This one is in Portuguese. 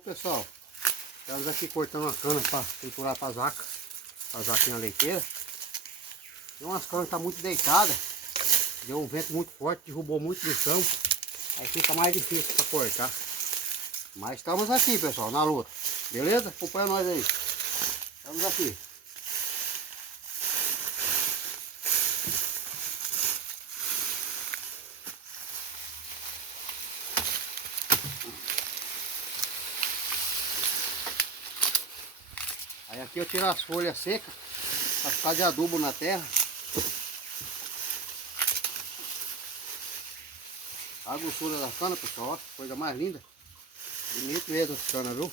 pessoal, estamos aqui cortando uma cana para triturar para as vacas, para as vaquinhas leiteiras. Tem umas canas que tá muito deitadas, deu um vento muito forte, derrubou muito no chão, aí fica mais difícil para cortar. Mas estamos aqui, pessoal, na luta, beleza? Acompanha nós aí, estamos aqui. Aí aqui eu tiro as folhas secas para ficar de adubo na terra. A grossura da cana, pessoal, ó, coisa mais linda. Bonito mesmo essa cana, viu?